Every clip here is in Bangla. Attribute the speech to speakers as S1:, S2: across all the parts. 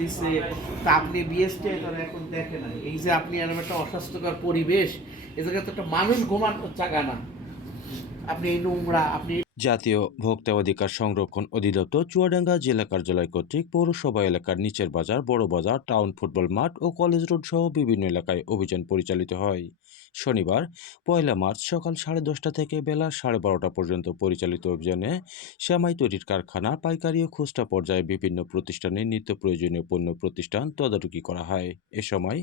S1: দিচ্ছে তা আপনি বিএসটি তারা এখন দেখে না এই যে আপনি এরকম একটা অস্বাস্থ্যকর পরিবেশ, এ জায়গায় তো একটা মানুষ ঘুমানোর জায়গা না। আপনি এই নোংরা, আপনি
S2: জাতীয় ভোক্তা অধিকার সংরক্ষণ অধিদপ্তর চুয়াডাঙ্গা জেলা কার্যালয় কর্তৃক পৌরসভা এলাকার নিচের বাজার, বড় বাজার, টাউন ফুটবল মাঠ ও কলেজ রোড সহ বিভিন্ন এলাকায় অভিযান পরিচালিত হয়। শনিবার, পয়লা মার্চ সকাল সাড়ে দশটা থেকে বেলা সাড়ে বারোটা পর্যন্ত পরিচালিত অভিযানে শ্যামাই তৈরির কারখানা, পাইকারি ও খুচরা পর্যায়ে বিভিন্ন প্রতিষ্ঠানে নিত্য প্রয়োজনীয় পণ্য প্রতিষ্ঠান তদারকি করা হয়। এ সময়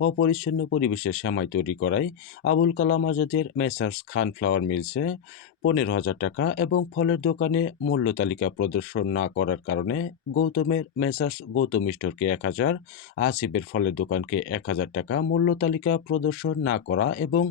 S2: অপরিচ্ছন্ন পরিবেশে শ্যামাই তৈরি করায় আবুল কালাম আজাদের মেসার্স খান ফ্লাওয়ার মিলসে পনেরো হাজার টাকা এবং ফলের দোকানে মূল্য তালিকা প্রদর্শন না করার কারণে গৌতমের মেসার্স গৌতম স্টোরকে এক হাজার, আসিফের ফলের দোকানকে এক হাজার টাকা মূল্য তালিকা প্রদর্শন না করা এবং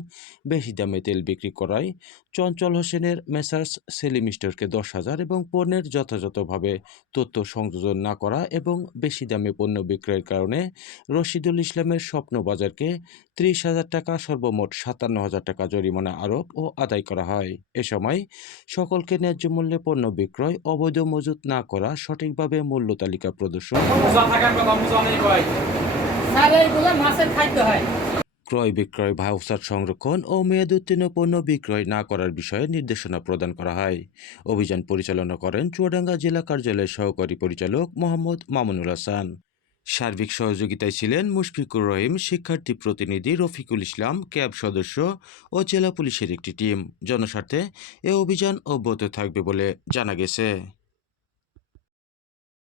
S2: বেশি দামে তেল বিক্রি করায় চঞ্চল হোসেনের মেসার্স সেলিম স্টোরকে দশ হাজার এবং পণ্যের যথাযথভাবে তথ্য সংযোজন না করা এবং বেশি দামে পণ্য বিক্রয়ের কারণে রশিদুল ইসলামের স্বপ্নবাজারকে ত্রিশ হাজার টাকা সর্বমোট সাতান্ন হাজার টাকা জরিমানা আরোপ ও আদায় করা হয়। এ সময় সকলকে ন্যায্য মূল্যে পণ্য বিক্রয় অবৈধ মজুত না করা সঠিকভাবে মূল্য তালিকা প্রদর্শন। ক্রয় বিক্রয় ভাউচার সংরক্ষণ ও মেয়াদোত্তীর্ণ পণ্য বিক্রয় না করার বিষয়ে নির্দেশনা প্রদান করা হয়। অভিযান পরিচালনা করেন চুয়াডাঙ্গা জেলা কার্যালয়ের সহকারী পরিচালক মোহাম্মদ মামুনুল হাসান। সার্বিক সহযোগিতায় ছিলেন মুশফিকুর রহিম, শিক্ষার্থী প্রতিনিধি রফিকুল ইসলাম, ক্যাব সদস্য ও জেলা পুলিশের একটি টিম। জনস্বার্থে এ অভিযান অব্যাহত থাকবে বলে জানা গেছে।